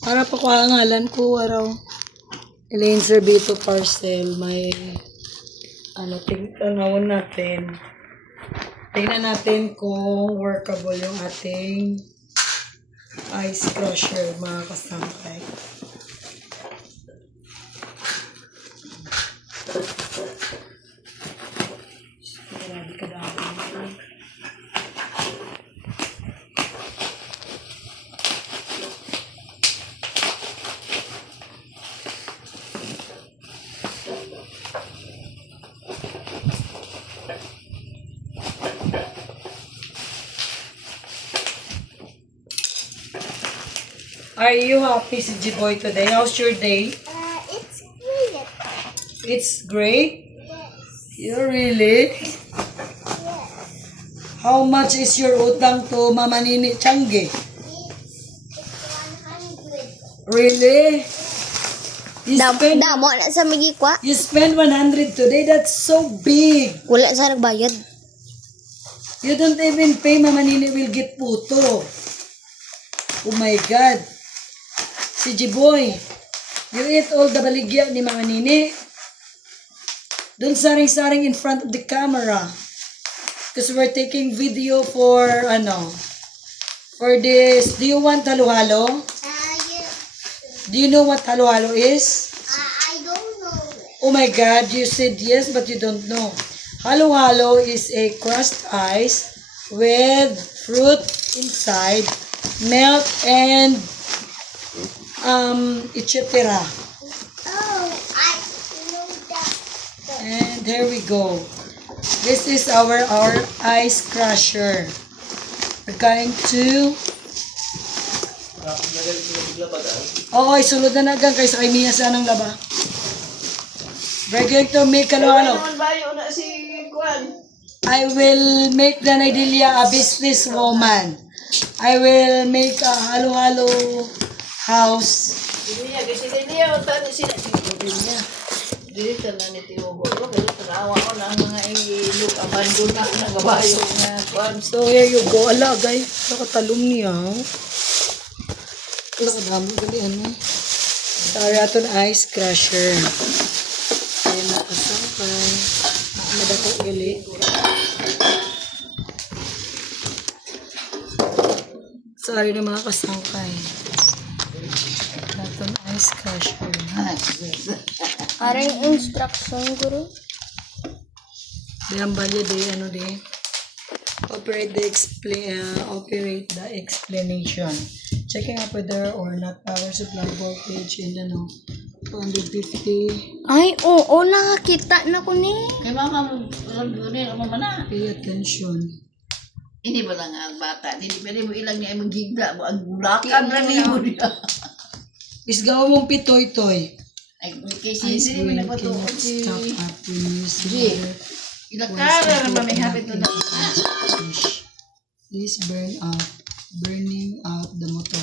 Para pa ko ang ngalan ko, araw. Elaine Servito Parcel. May, tingnan natin. Tingnan natin kung workable yung ating ice crusher, mga kasampay. Grabe ka dami. Are you happy, si G-Boy, today? How's your day? It's great. It's great? Yes. You really? Yes. How much is your utang to Mama Nini Changi? It's 100. Really? Damo na sa migi kwa. You spend 100 today? That's so big. Wala sa nagbayad. You don't even pay, Mama Nini will get puto. Oh my God. Si G-Boy, you eat all the baligya ni Mama Nini. Don't saring-saring in front of the camera. Because we're taking video for, for this. Do you want halo-halo? Yes. Do you know what halo-halo is? I don't know it. Oh my God, you said yes, but you don't know. Halo-halo is a crushed ice with fruit inside, milk, and etc. Oh, I know that. And here we go. This is our ice crusher. We're going to... Oo, isulod na nagang kay sa Miya sa anang laba. We're going to make halo-halo. I will make the Nidelia a businesswoman. I will make a halo-halo house. Dito na ni Tiyobo. Pero tanawa ko na ang mga ilog abandon na nagabayo nga kwan. So here you go. Ala, guys. Nakatalong niya. Nakadami gali ano. Sorry, ato na ice crusher. Ayan na kasampay. Madako gali. Sorry na mga kasangkay. Ato na ice crusher. Parang instruction guru. Diyan balya de operate the explanation. Checking up whether or not power supply voltage in 250. Ay, oo, nakakita na ko ni. Kay mama mo na. Pay attention. Ini ba lang ang bata? Hindi pwede mo ilang niya magigla mo. Ang bulakan na niyo niya. Isgaw mong pitoy-toy. Ay, kasi hindi mo nagpatuon si... Stop at when you see G. Ilakara naman may hapit to na. Please burning out the motor.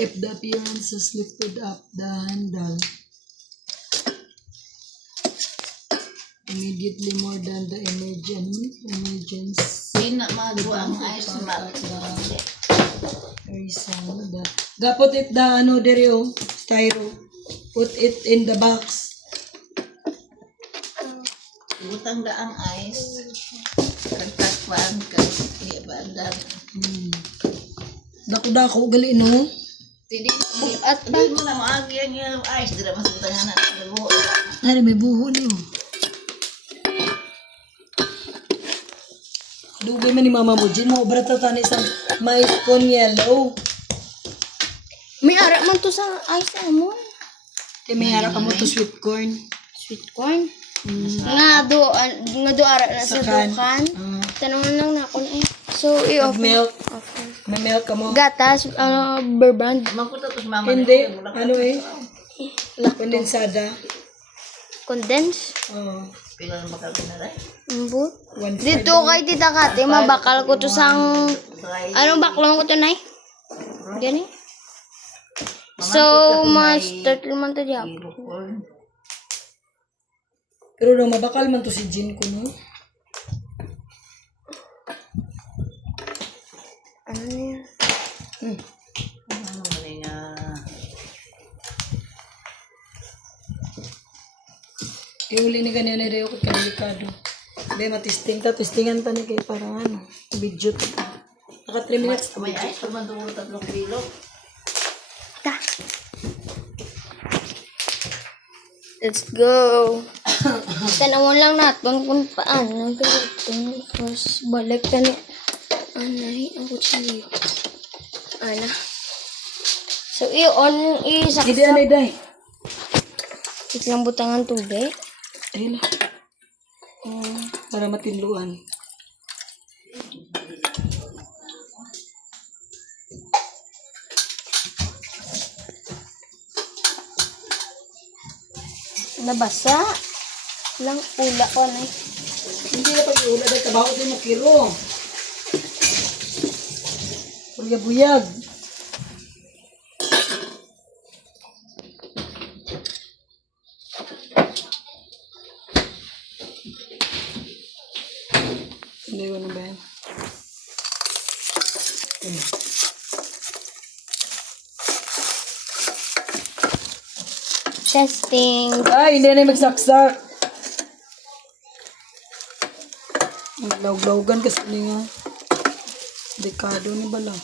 If the appearance has lifted up the handle immediately more than the emergency Hindi na magawa ang ice mat. Put it the styro. Put it in the box. Butang da ang ice. Kagtakpan, kag-iabandang. Dako-dako gali no. Hindi mo na maagi ang yung ice. Dira mas butangan na. Nari may buho niyo. Dugay man ni Mama mo Jin mo obra ta tani isang mais con yellow. May ara man to sa ice amon. Kay may harap ka mo to sweet corn. Sweet corn. Nga do ara na sa Sakan. dukan. Tanungan lang na ako eh. So, Of i-off. milk. Okay. May milk ka mo. Gatas, berband. Magpunta to sa mama. Hindi. Ano kondensada. Condense. Oo. Pila na makalkin na rin. Ambot. 1.5. Dito kay Tita Kati, mabakal ko to sang... Anong baklong ko to, Nay? Gani? So, mas 30 man to diya. Pero daw mabakal man to si Jin ko no. Ano na yan? Ano man eh nga. Iuli ni ganyan na rin ako kadelikado. Be, testingan ta ni kay parang ano, video to. Naka 3 minutes to May video. ice pa man tungkol 3 kilo. Ta. Let's go. Tanawon lang natin kung paano gawin. First, balik ka ni anay ang kutsilyo. Ana. So, i-on, Hindi i-saksak. anay day. Iklang butangan tubig. Ayun na. Para matinluan. Nabasa. Lang ula ko na. Hindi na pag-iula dahil kabawat din mo kiro. Buyag-buyag. Hindi ko na ba yan? Testing. Ay, hindi na yung magsaksak. Maglaw-lawgan kasi nga. Dekado ni bala.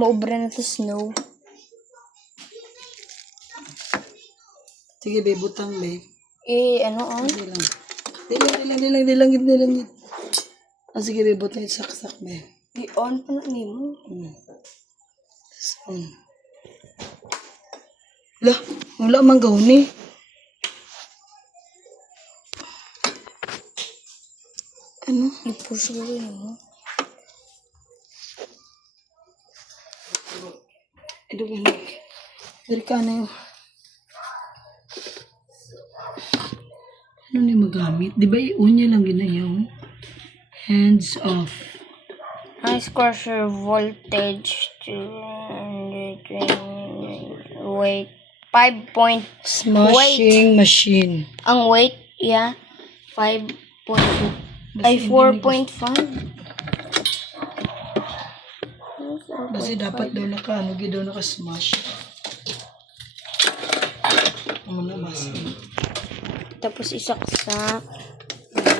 Maubra na to snow. Sige, be, butang, be. Ano on? Hindi lang. Di lang. Ah, sige, be, butang yung saksak, be. I-on pa na nimo. Tapos, wala mang gawin eh. Ano? I-push ko rin mo. Ito ba na? Dari ka na yun. Ano na yung magamit? Di ba i-on lang ginayaw? Hands off. Ice crusher voltage to weight 5 point. Smashing machine. Ang weight, yeah, 5.2. Ay, 4.5. Kasi dapat daw naka-smash. Ano na mas? Tapos isaksak.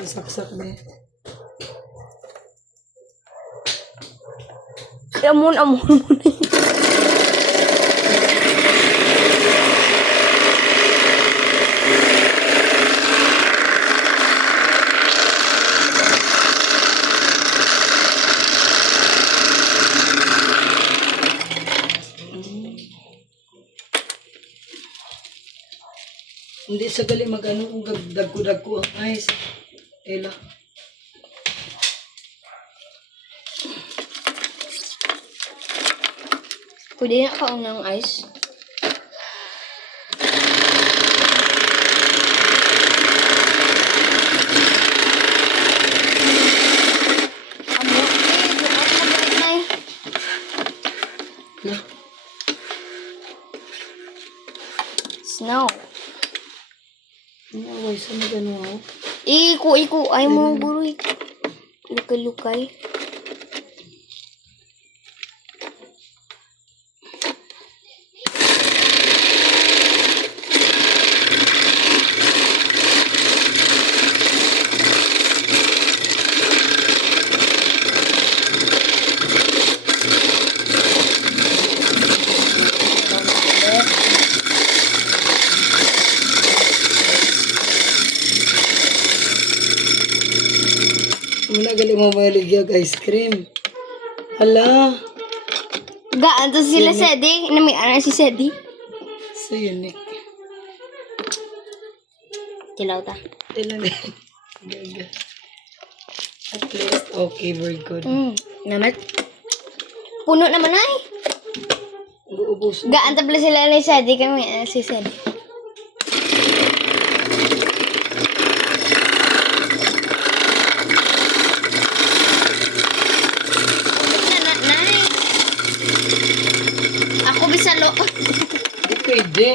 Saksak na eh. Amon. Hindi sa gali mag-ano kung dagko ang ice. Ela. Pwede na ka ng ice. Ela. Snow. Ano away sa mag-ano ako? Iku. Ay mo, buroy. Lukay-lukay. Muna gali mo maligyan ice cream. Hala. Gaan to sila Sedi. Nami ana si Sedi. So unique. Kilaw ta. Ela na. Gaga. At least, okay, we're good. Namat. Puno naman ay. Uubos. Gaan ta pala sila ni Sedi kami ana si Sedi. Ako bisalo. Hindi pwede.